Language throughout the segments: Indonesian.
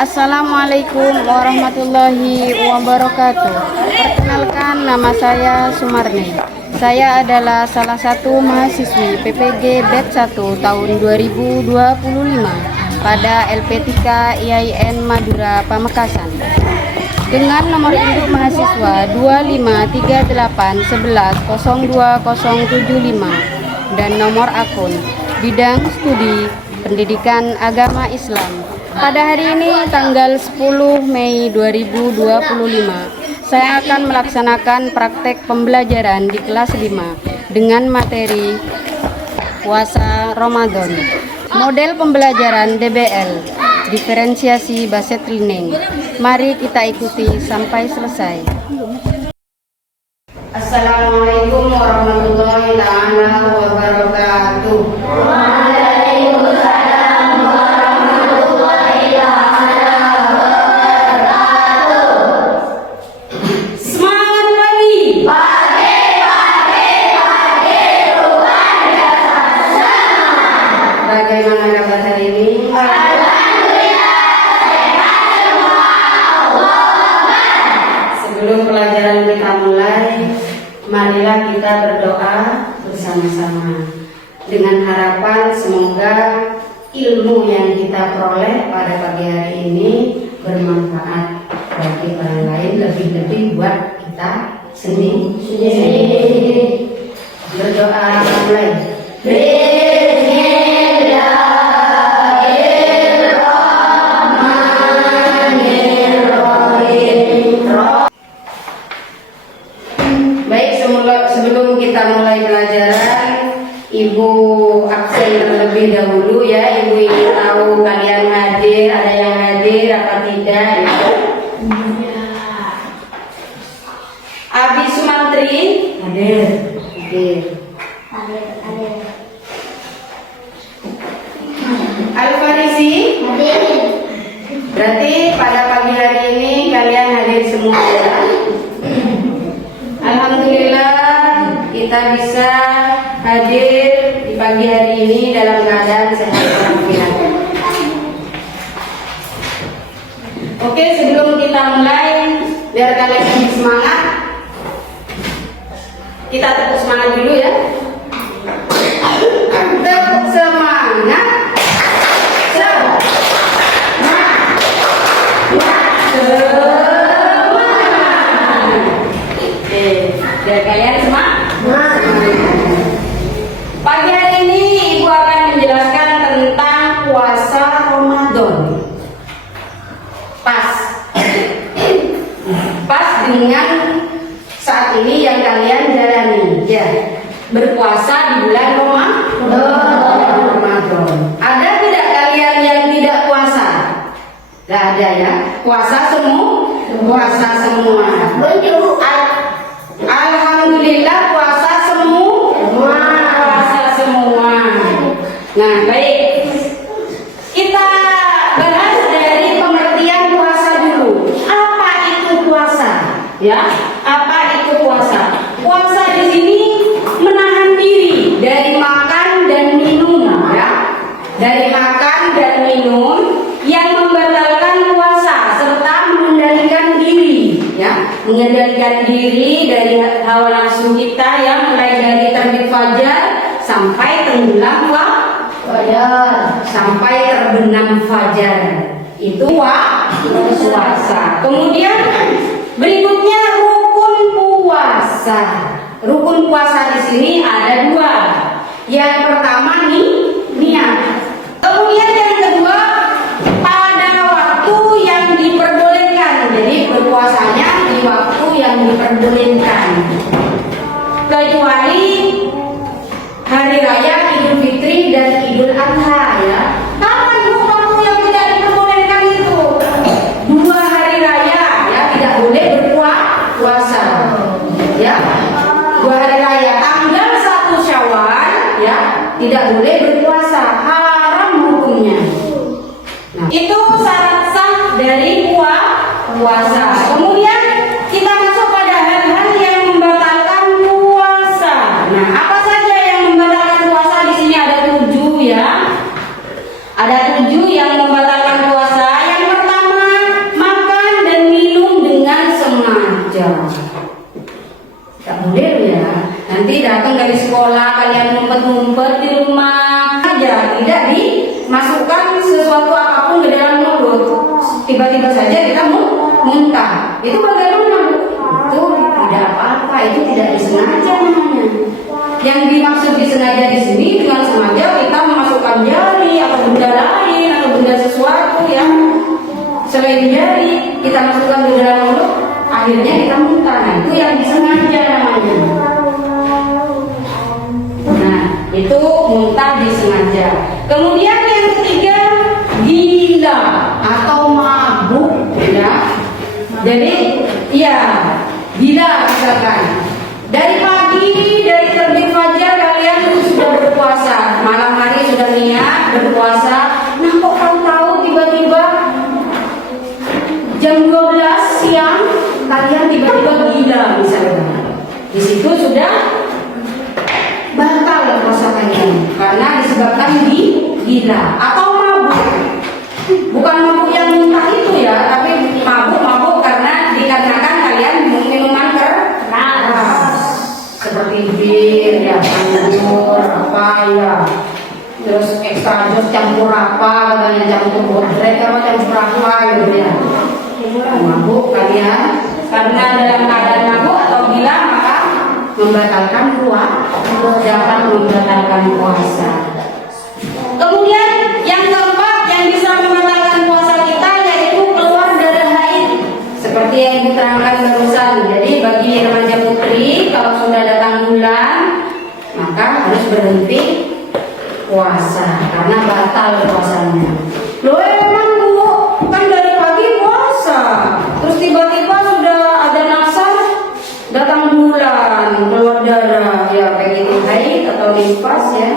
Assalamualaikum warahmatullahi wabarakatuh. Perkenalkan, nama saya Sumarni. Saya adalah salah satu mahasiswi PPG Batch 1 tahun 2025 pada LP3 IAIN Madura Pamekasan. Dengan nomor induk mahasiswa 2538110275 dan nomor akun bidang studi pendidikan agama Islam. Pada hari ini tanggal 10 Mei 2025, saya akan melaksanakan praktek pembelajaran di kelas 5 dengan materi puasa Ramadan. Model pembelajaran DBL, diferensiasi based learning. Mari kita ikuti sampai selesai. Assalamualaikum warahmatullahi wabarakatuh. Bagaimana kabar hari ini? Alhamdulillah, sehat semua. Sebelum pelajaran kita mulai, marilah kita berdoa bersama-sama dengan harapan semoga ilmu yang kita peroleh pada pagi hari ini bermanfaat bagi orang lain, lebih-lebih buat kita sendiri. Berdoa mulai. Sebelum kita mulai pelajaran, Ibu absen terlebih dahulu ya. Ibu ingin tahu kalian hadir, ada yang hadir apa tidak? Abi Sumantri hadir. Al-Farisi hadir. Berarti pada pagi hari ini kalian hadir semua ya. Alhamdulillah kita bisa hadir di pagi hari ini dalam keadaan sehat walafiat. Oke, sebelum kita mulai, biar kalian lebih semangat, kita tepuk semangat dulu ya. Tepuk semangat. Biar kalian semangat. Pagi hari ini Ibu akan menjelaskan tentang puasa Ramadan. Pas dengan saat ini yang kalian jalani ya, berpuasa di bulan Ramadan. Ada tidak kalian yang tidak puasa? Gak ada ya. Puasa semua. Alhamdulillah puasa semua. Nah, baik. Kita bahas dari pengertian puasa dulu. Apa itu puasa? Ya, apa itu puasa? Puasa di sini menahan diri dari makan dan minum ya. Dari makan dan minum yang membatalkan puasa serta mengendalikan diri ya. Mengendalikan diri dari hawa nafsu kita yang mulai dari terbit fajar sampai tenggelam sampai terbenam fajar. Itu puasa. Kemudian berikutnya rukun puasa. Rukun puasa di sini ada 2. Yang pertama niat. Kemudian yang kedua pada waktu yang diperbolehkan. Jadi berpuasanya di waktu yang diperbolehkan. Kecuali hari raya Idul Fitri dan Idul Adha ya. Kapan waktu yang tidak diperbolehkan itu? 2 hari raya ya, tidak boleh berpuasa ya. 2 hari raya tanggal 1 Syawal ya, tidak boleh berpuasa, haram hukumnya. Nah, itu syarat sah dari puasa. Kemudian kita masuk pada hal-hal yang membatalkan puasa. Nah, apa saja yang membatalkan puasa? Di sini ada 7 ya. Ada 7 yang membatalkan puasa. Yang pertama tiba-tiba saja kita muntah. Itu bagaimana, Bu? Itu tidak apa-apa, itu tidak disengaja namanya. Yang dimaksud disengaja di sini dengan sengaja kita memasukkan jari atau benda lain atau benda sesuatu yang selain jari kita masukkan di dalam mulut, akhirnya kita muntah. Nah, itu yang disengaja namanya. Nah, itu muntah disengaja. Kemudian yang ketiga, gila atau mabuk, ya. Jadi, ya, gila misalkan. Dari pagi, dari terbit fajar kalian sudah berpuasa, malam hari sudah niat berpuasa. Nah, kok tahu tiba-tiba jam 12 siang kalian tiba-tiba gila misalnya. Di situ sudah batal puasa kalian karena disebabkan gila atau mabuk. Bukan mabuk yang muntah itu ya, tapi mabuk karena dikarenakan kalian minum minuman keras seperti bir, ya, anggur, apa ya, terus ekstra jus campur apa, katanya campur bodrek apa campur apa gitu ya. Mabuk kalian karena dalam keadaan mabuk atau gila maka membatalkan dapat membatalkan puasa. Kemudian yang keempat yang bisa membatalkan puasa kita yaitu keluar darah haid, seperti yang diterangkan barusan. Jadi bagi remaja putri kalau sudah datang bulan maka harus berhenti puasa karena batal puasanya. Loh emang Bu, kan dari pagi puasa, terus tiba-tiba sudah ada nasar datang bulan keluar darah, ya kayak gitu haid atau nifas ya,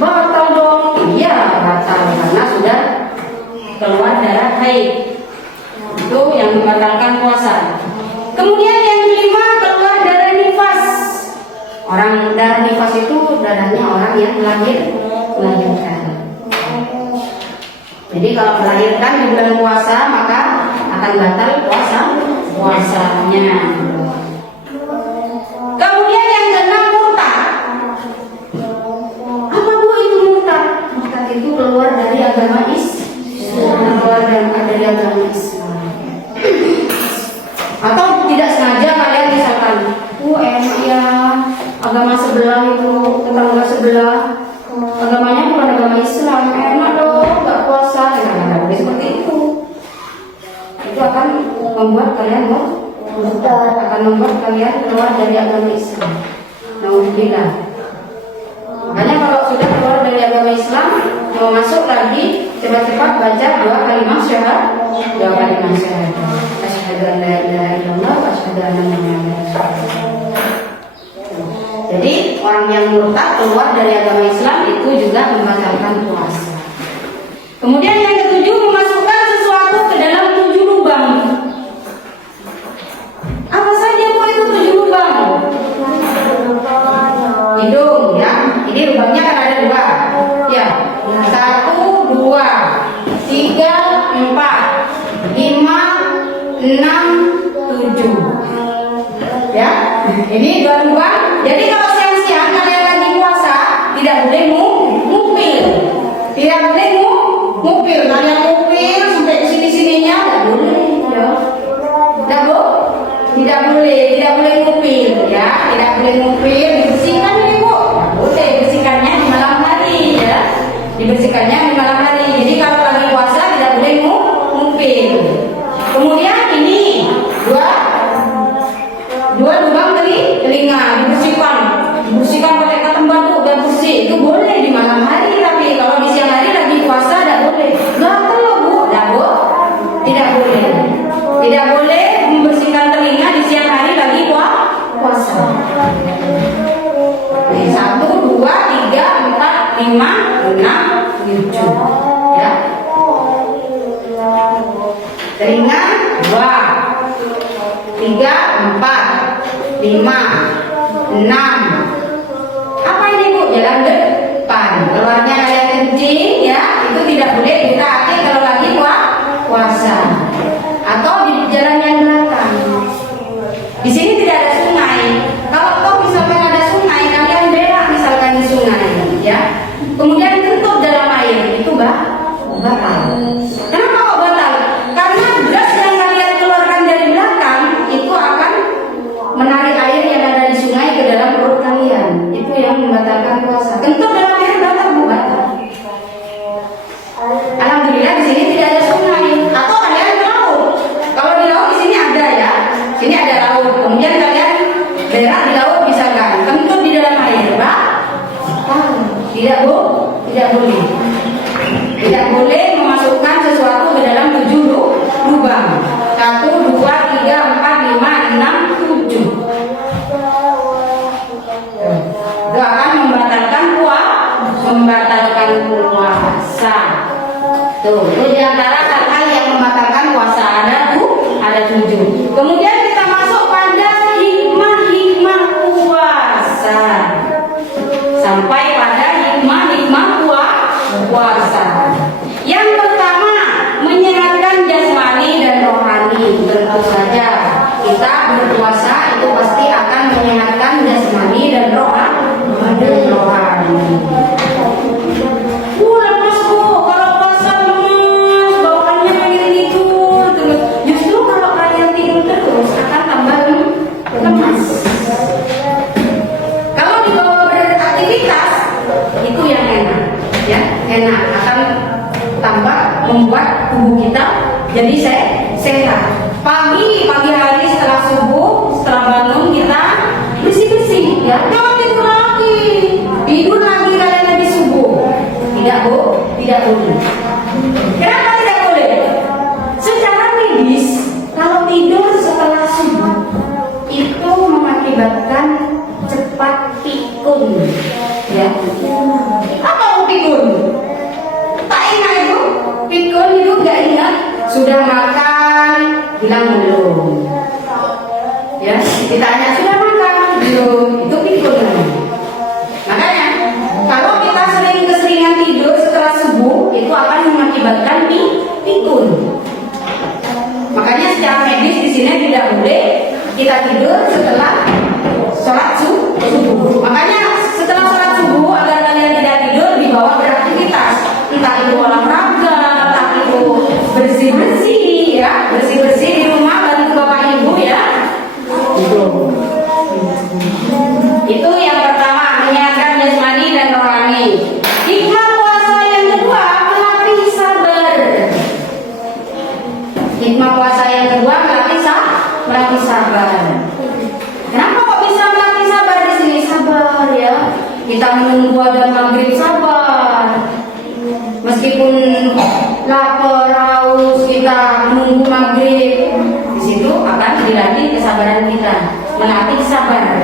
batal dong. Iya batal karena sudah keluar darah haid, itu yang membatalkan puasa. Kemudian yang kelima, keluar darah nifas. Orang darah nifas itu darahnya orang yang melahirkan. Jadi kalau melahirkan di bulan puasa maka akan batal puasanya. Kemudian yang keenam, murtad. Apa Bu itu murtad? Murtad itu keluar dari agama Islam, keluar dari agama Islam. Atau tidak sengaja kalian misalkan, enak ya agama sebelah itu, tetangga sebelah agamanya bukan agama Islam, enak dong nggak puasa, seperti itu. Itu akan membuat kalian akan membuat kalian keluar dari agama Islam. Alhamdulillah. Makanya kalau sudah keluar dari agama Islam mau masuk lagi cepat-cepat baca dua kalimat syahadat. Asyhadu an la ilaha illallah wa asyhadu anna Muhammadan rasulullah. Jadi orang yang murtad keluar dari agama Islam itu juga membatalkan puasa. Kemudian yang ketujuh, memasukkan sesuatu ke dalam 7 lubang. Apa saja Bu itu 7 lubang? Hidung ya. Ini lubangnya kan ada 2. Ya. 1, 2, 3, 4, 5, 6, 7. Ya. Ini 2 lubang. Jadi kalau siang-siang kalian lagi puasa tidak boleh ngupil. Tidak boleh ngupil. Kalian ngupil sampai ke sini-sininya tidak boleh. Ya. Tidak boleh ngupil ya. Tidak boleh ngupil. Dibersihkan ini Bu. Tidak boleh, bersihkannya di malam hari ya. Dibersihkannya di malam hari. Jadi kalau lagi puasa tidak boleh ngupil. Kemudian ini dua lubang telinga dibersihkan pakai kata batu dan bersih. Itu boleh di malam hari, tapi kalau di siang hari lagi puasa tidak boleh. Gatal loh Bu, tidak boleh membersihkan telinga di siang hari lagi puasa. 1, 2, 3, 4, 5, 6, 7 ya. Telinga 2, 3, 4, 5, 6. Apa ini Bu? Jalan depan. Keluarnya kalian kencing ya, itu tidak boleh ditaati kalau lagi puasa. Atau di jalan yang belakang. Di sini tidak ada sungai. Kalau misalkan ada sungai, kalian berak misalkan di sungai ya. Kemudian tutup dalam air, itu batal. Kenapa kok antara hal-hal yang membatalkan puasa ada 7. Kemudian kita masuk pada hikmah-hikmah puasa. Sampai pada hikmah-hikmah puasa. Yang pertama, menyehatkan jasmani dan rohani. Tentu saja kita berpuasa itu pasti akan menyehatkan jasmani dan rohani. Lemas kok kalau puasa lemas, bawaannya pengen tidur terus. Justru kalau kalian tidur terus akan tambah lemas. Kalau dibawa beraktivitas itu yang enak, ya enak, akan tambah membuat tubuh kita jadi sehat. Pagi hari setelah subuh, setelah bangun kita bersih-bersih, ya. Jangan tidur lagi kalian habis subuh. Tidak boleh. Kenapa tidak boleh? Secara medis, kalau tidur setelah subuh itu mengakibatkan cepat pikun, ya. Apa pikun? Tak ingat itu? Pikun itu nggak ingat. Sudah makan, bilang belum. Ya, ditanya sudah makan belum? Itu pikun. Makanya kalau kita keseringan tidur setelah subuh itu akan mengakibatkan pikun. Makanya secara medis di sini tidak boleh kita tidur setelah sholat subuh. Makanya setelah sholat subuh agar kalian tidak tidur dibawa beraktivitas, entah itu olahraga, entah itu bersih-bersih, ya, bersih-bersih di rumah bantu bapak ibu, ya. Itu yang pertama, menyehatkan jasmani dan rohani. Hikmah puasa yang kedua, melatih sabar. Hikmah puasa yang kedua, melatih sabar. Kenapa kok bisa melatih sabar di sini? Sabar, ya. Kita menunggu adzan maghrib, sabar. Meskipun lapar, haus, kita menunggu maghrib. Di situ akan dilatih kesabaran kita, melatih sabar.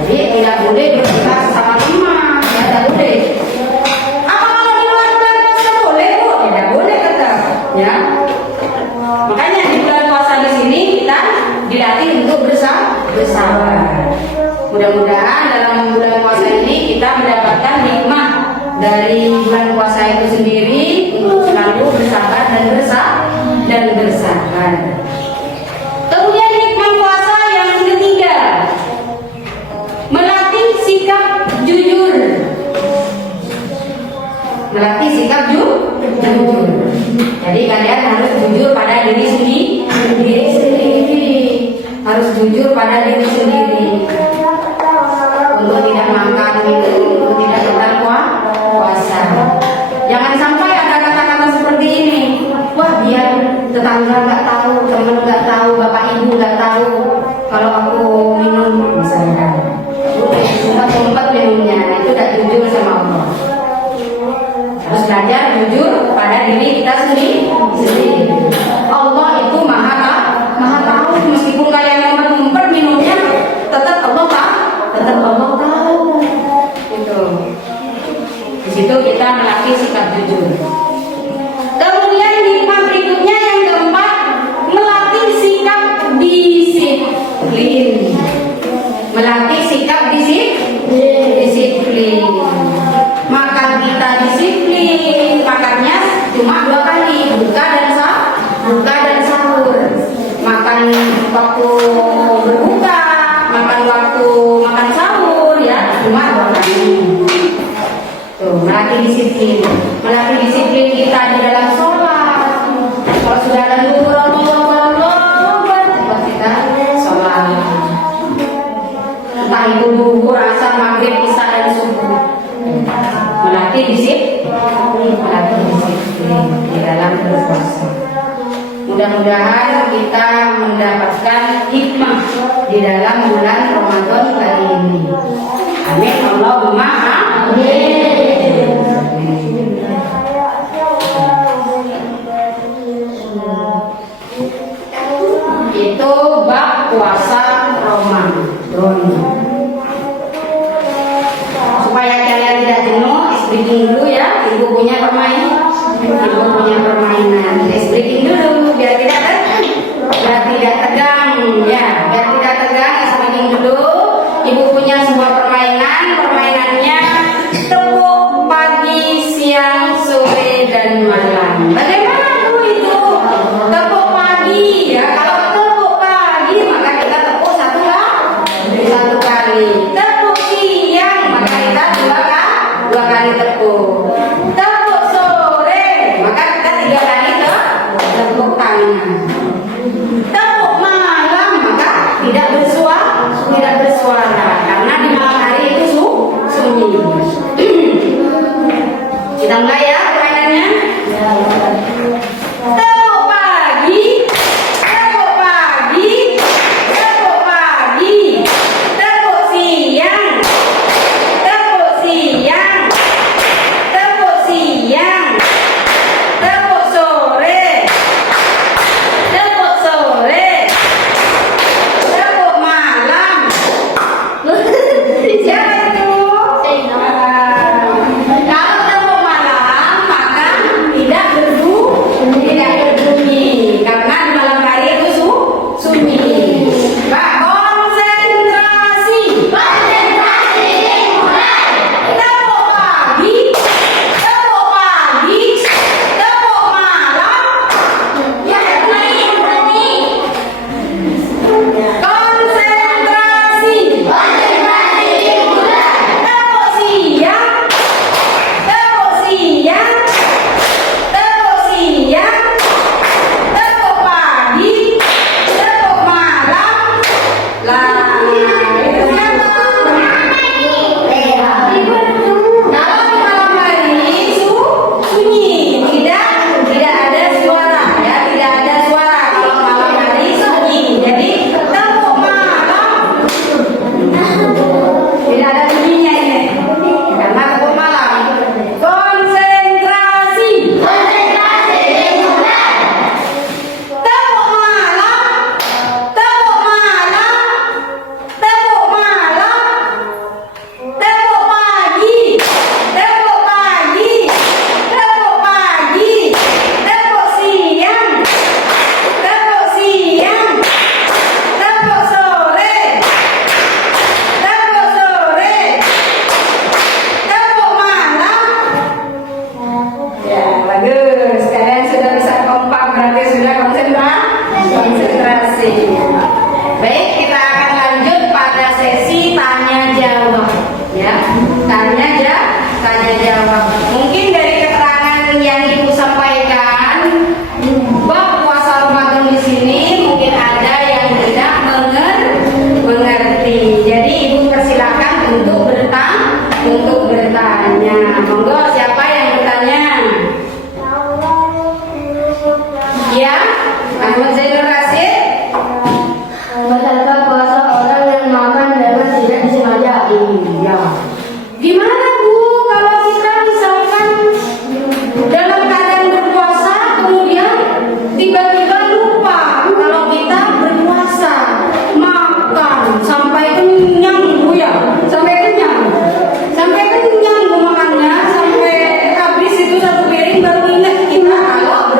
Jadi tidak boleh berpuasa sama teman, ya, tidak boleh. Apa kalau di luar bulan puasa boleh, Bu? Tidak boleh tetap, ya. Makanya di bulan puasa di sini kita dilatih untuk bersabar. Mudah-mudahan dalam bulan puasa ini kita mendapatkan hikmah dari bulan puasa itu sendiri untuk selalu bersabar dan bersabar. Kemudian hikmah puasa yang ketiga, melatih sikap jujur. Melatih sikap jujur. Jadi kalian harus jujur pada diri sendiri. Harus jujur pada diri sendiri. Untuk tidak makan, minum, untuk tidak puasa. Jangan sampai ada kata-kata seperti ini. Wah, biar tetangga nggak tahu, teman nggak tahu, bapak ibu nggak tahu kalau aku minum, misalnya. Sumpah minumnya, itu tidak jujur sama Allah. Harus belajar jujur pada diri kita sendiri. Allah itu maha tahu. Meskipun kalian ngumpet minumnya, tetap Allah tahu. Itu. Di situ kita melatih sikap jujur. Kemudian hikmah berikutnya yang keempat, melatih sikap disiplin. Melatih sikap disiplin. Makan kita disiplin. Makannya cuma 2 kali, buka dan sahur. Makan waktu berbuka, makan waktu makan sahur, ya, cuma 2 kali. Tuh, melatih disiplin kita di dalam sholat. Kalau sudah ada zuhur, cepat kita sholat. Entah itu zuhur, asar, maghrib, isya dan subuh. Melatih disiplin di dalam berpuasa. Mudah-mudahan kita mendapatkan hikmah di dalam bulan Ramadan kali ini. Amin. Allahumma amin. Itu bab puasa Ramadan. Supaya kalian tidak jenuh, speaking breaking dulu ya. Ibu punya permainan. Let's breaking dulu biar tidak tegang ya. Biar tidak tegang, let's breaking dulu. Ibu punya sebuah permainannya tepuk pagi, siang, sore, dan malam. Bagaimana Bu itu? Tepuk pagi ya. Kalau tepuk pagi maka kita tepuk satu kali. Tepuk siang maka kita dua kali tepuk. Tepuk sore maka kita 3 kali tepuk tangan. Tepuk malam maka tidak bersuara karena di malam hari itu sunyi. Kita mulai ya permainannya. Tepuk pagi, tepuk pagi, tepuk pagi, tepuk siang, tepuk siang, tepuk siang, tepuk sore, tepuk sore, tepuk malam. Siapa itu? Kalau tepuk malam maka tidak berbunyi karena di malam hari itu sunyi. Pak, konsentrasi. Mulai. Tepuk pagi, tepuk pagi, tepuk malam. Ya, berhenti. Konsentrasi. Tepuk siang, tepuk siang, tepuk siang, tepuk pagi, tepuk malam. Lah, itu siapa? Kalau di malam hari sunyi, tidak ada suara ya, tidak ada suara kalau malam hari sunyi. Jadi tepuk malam tidak ada bunyinya ini karena tepuk malam. Konsentrasi. Tepuk malam, tepuk malam, tepuk malam, tepuk pagi, tepuk pagi, tepuk pagi, tepuk siang, tepuk siang, tepuk sore, tepuk sore, tepuk malam. Ya, bagus. Kalian sudah bisa kompak, berarti sudah konsentrasi. Baik, kita akan lanjut pada sesi tanya jawab. Ya, tanya jawab. Mungkin dari keterangan yang Ibu sampaikan, bab puasa Ramadan di sini mungkin ada yang tidak mengerti. Jadi Ibu persilakan untuk bertanya. Monggo, siapa yang bertanya? Ya, Ahmad Zainur Rasid. Batalkah puasa orang yang makan dengan tidak disengaja? Iya. Gimana Bu kalau kita misalkan dalam keadaan berpuasa kemudian tiba-tiba lupa kalau kita berpuasa, makan sampai kenyang Bu ya, sampai kenyang Bu makannya sampai habis itu 1 piring baru ingat kita kalau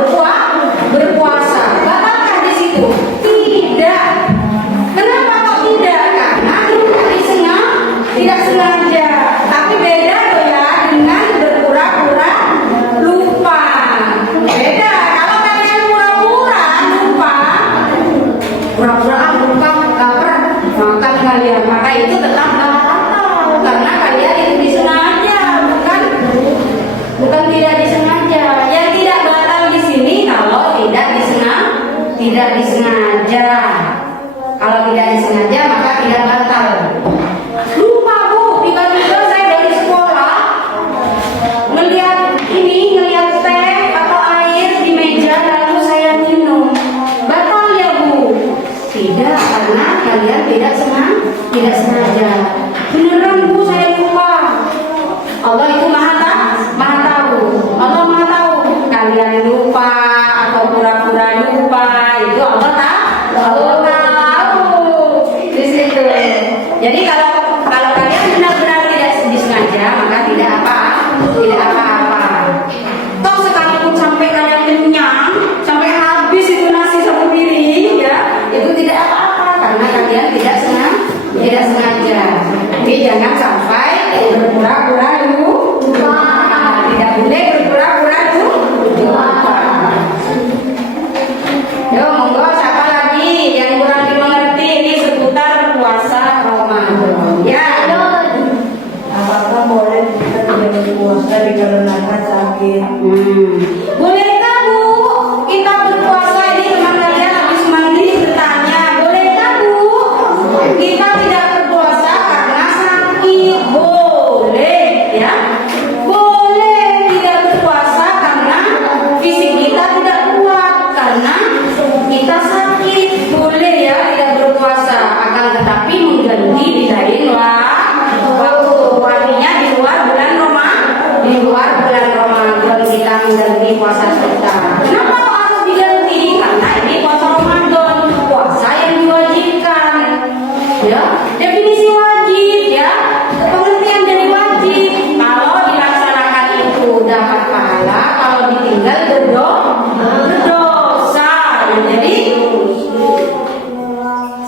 berpuasa. Batalkah di situ? Tidak. Kenapa kok tidak? Karena tidak sengaja. Tapi beda tuh ya dengan berpura-pura lupa. Beda. Kalau kalian pura-pura lupa, lapar, makan kalian, maka itu tetap batal karena kalian itu disengaja, bukan tidak disengaja. Yang tidak batal di sini kalau tidak disengaja. Kalau tidak disengaja maka tidak batal. Lupa Bu, tiba-tiba saya dari sekolah ngelihat teh atau air di meja lalu saya minum. Batal ya Bu? Tidak, karena kalian tidak sengaja. Beneran Bu, saya lupa. Allah itu maha tahu. Allah maha tahu. Kalian lupa atau pura-pura lupa, itu Allah tahu. Di situ. Jadi kalau kalian benar-benar tidak disengaja maka tidak apa dan dikarenakan sakit. Bolehkah Bu kita berpuasa? Ini teman kalian habis mandi bertanya, bolehkah Bu kita tidak berpuasa karena sakit? Boleh ya, boleh tidak berpuasa karena fisik kita tidak kuat, karena kita sakit. Boleh ya tidak berpuasa, akan tetapi mengganti di lain waktu. Artinya di luar bulan Ramadan, di luar bulan Ramadan kita mengganti puasa kita. Kenapa kok harus diganti? Karena ini puasa Ramadan, puasa yang diwajibkan. Ya, definisi wajib ya, pengertian dari wajib. Kalau dilaksanakan itu dapat pahala, kalau ditinggal berdosa. Jadi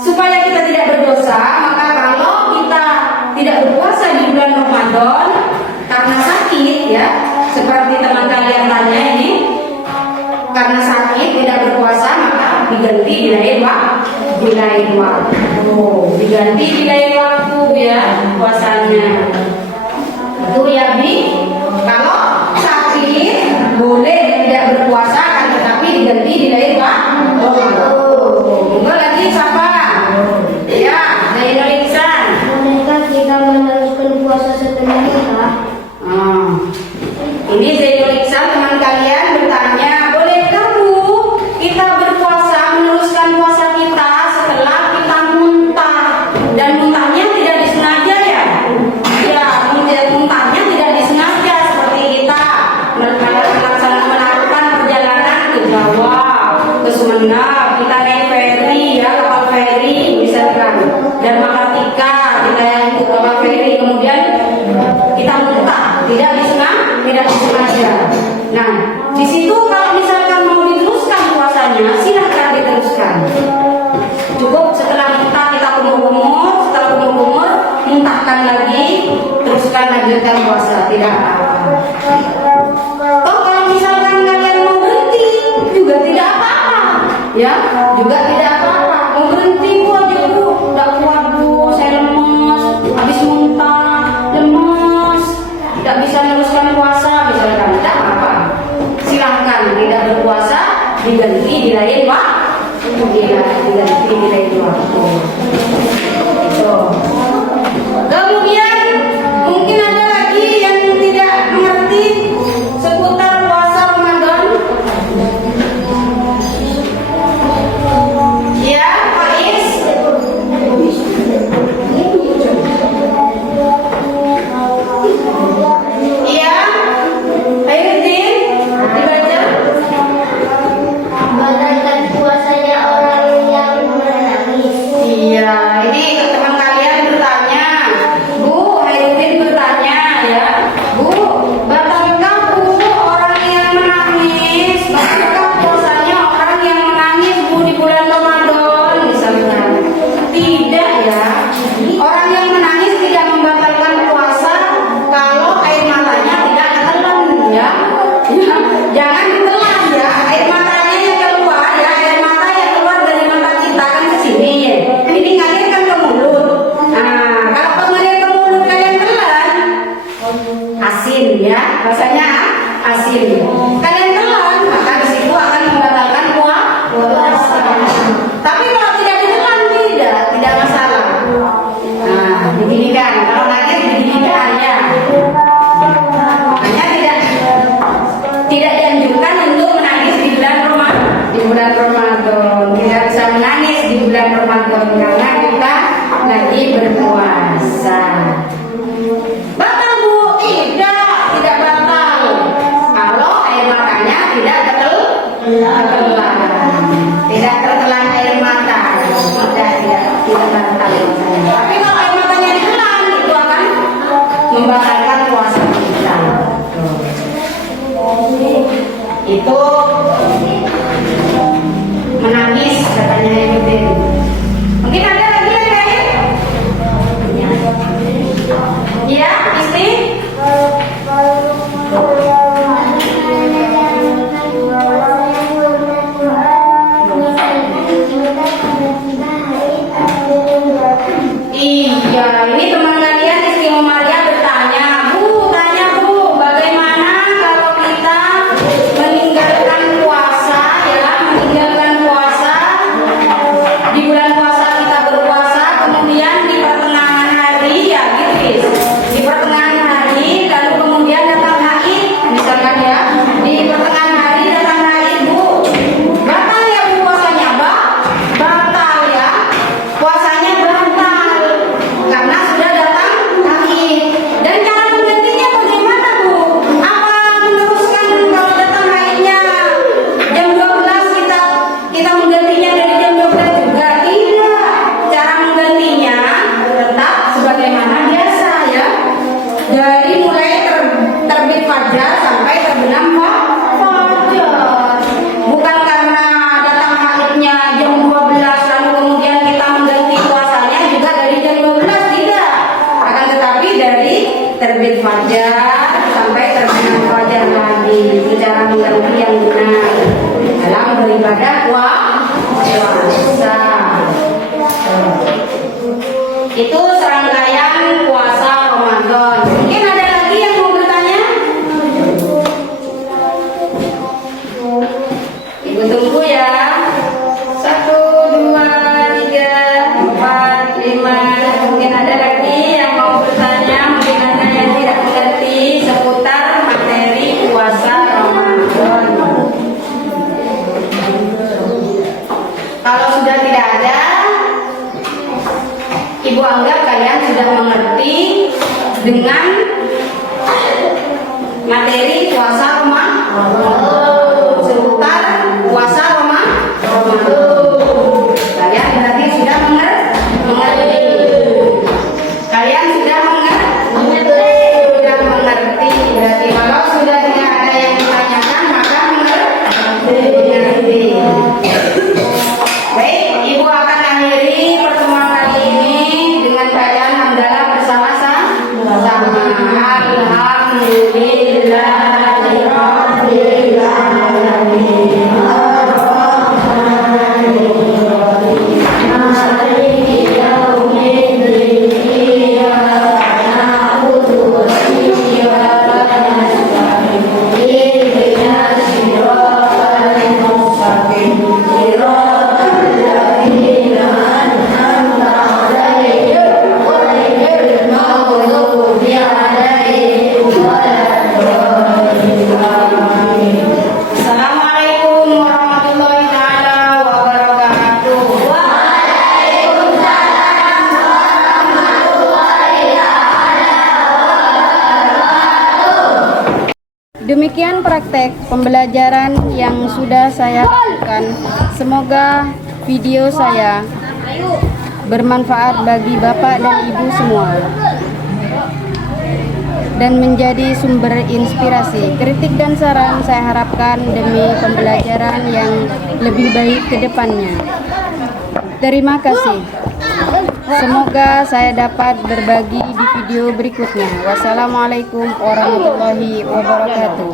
supaya kita tidak berdosa, maka kalau kita tidak berpuasa di bulan Ramadan karena sakit ya, seperti teman kalian tanya ini, karena sakit tidak berpuasa, maka diganti di lain waktu, diganti di lain waktu ya puasanya. Itu ya Bi, kalau sakit boleh tidak berpuasa, kan tetapi diganti di lain waktu. Enggak lagi siapa? Ya, Zainul Ihsan. Bolehkah kita meneruskan puasa setelah kita? Ini Zainul Ihsan teman kalian bertanya, bolehkah Bu kita berpuasa meneruskan puasa kita setelah kita muntah? Dan muntahnya tidak disengaja ya? Ya, muntahnya tidak disengaja, seperti kita melakukan perjalanan ke Jawa, ke Sumeneb, kita naik ferry ya, kapal ferry misalkan, dan Mahardika kita yang ikut kapal ferry, kemudian kita muntah, tidak disengaja. Nah, di situ kalau misalkan mau diteruskan puasanya, silahkan diteruskan. Cukup setelah muntah kita kumur-kumur, setelah kumur-kumur muntahkan lagi, teruskan lanjutkan puasa, tidak apa-apa. Oh, kalau misalkan kalian mau berhenti juga tidak apa-apa, ya, juga tidak apa-apa. Mau berhenti Bu aja Bu, udah kuat Bu, saya lemes, habis muntah, lemes, tidak bisa meneruskan puasa, misalkan, tidak apa-apa. Silahkan tidak berpuasa, diganti di lain waktu, diganti di lain waktu. Itu. Kemudian mungkin ada lagi yang tidak mengerti seputar puasa Ramadan. Ya, Faiz. Iya, Khairuddin, dibaca. Batalkan puasanya orang yang menangis. Iya, ini teman kalian bertanya, Bu, Khairuddin bertanya ya, Bu, batalkah Bu orang yang menangis? Batalkah puasanya orang yang menangis Bu di bulan Ramadan misalkan? Tidak ya, orang yang menangis tidak membatalkan puasa kalau air matanya tidak ketelan ya. Jangan ditelan ya, air matanya yang keluar ya, air mata yang keluar dari mata kita kan ke sini ya. Ini ngalir kan ke mulut. Nah, kalau pengalir ke mulut kalian telan, asin ya, rasanya asin. Kalian telan, maka di situ akan membatalkan puasa. Tapi kalau tidak ditelan tidak masalah. Nah, diginikan, kalau ngalir diginikan ya. Hanya tidak dianjurkan untuk menangis di bulan Ramadan. Tidak bisa menangis di bulan Ramadan karena kita lagi berpuasa. Batal Bu? Tidak batal. Kalau air matanya tidak tertelan, tidak tertelan air mata, tidak batal. Tapi kalau air matanya ditelan, itu akan membatalkan puasa kita. Itu menangis katanya Yudin. Mungkin ada lagi yang lain? Ya, Isti? Iya, ini teman kalian Isti Maria bertanya, Bu, ibadah puasa. Itu serangkaian puasa Ramadan. Mungkin ada lagi yang mau bertanya? Ibu tunggu ya. 1, 2, 3, 4, 5. Mungkin ada lagi yang mau bertanya. Mungkin ada yang tidak mengerti seputar materi puasa Ramadan. Kalau sudah tidak ada, Ibu anggap kalian sudah mengerti dengan materi puasa Ramadan. Seputar puasa Ramadan. Kalian berarti sudah mengerti. Kalian sudah mengerti. Sudah mengerti. Berarti kalau sudah tidak ada yang ditanyakan, maka mengerti. Baik, Ibu akan akhiri pertemuan kali ini dengan bacaan hamdalah bersama-sama. Alhamdulillahirabbil alamin. Maliki yaumiddin. Iyyaka na'budu wa iyyaka nasta'in. Ihdinas siratal mustaqim. Assalamualaikum warahmatullahi taala wabarakatuh. Waalaikumsalam warahmatullahi taala wabarakatuh. Demikian praktek pembelajaran yang sudah saya lakukan. Semoga video saya bermanfaat bagi Bapak dan Ibu semua dan menjadi sumber inspirasi. Kritik dan saran saya harapkan demi pembelajaran yang lebih baik ke depannya. Terima kasih. Semoga saya dapat berbagi di video berikutnya. Wassalamualaikum warahmatullahi wabarakatuh.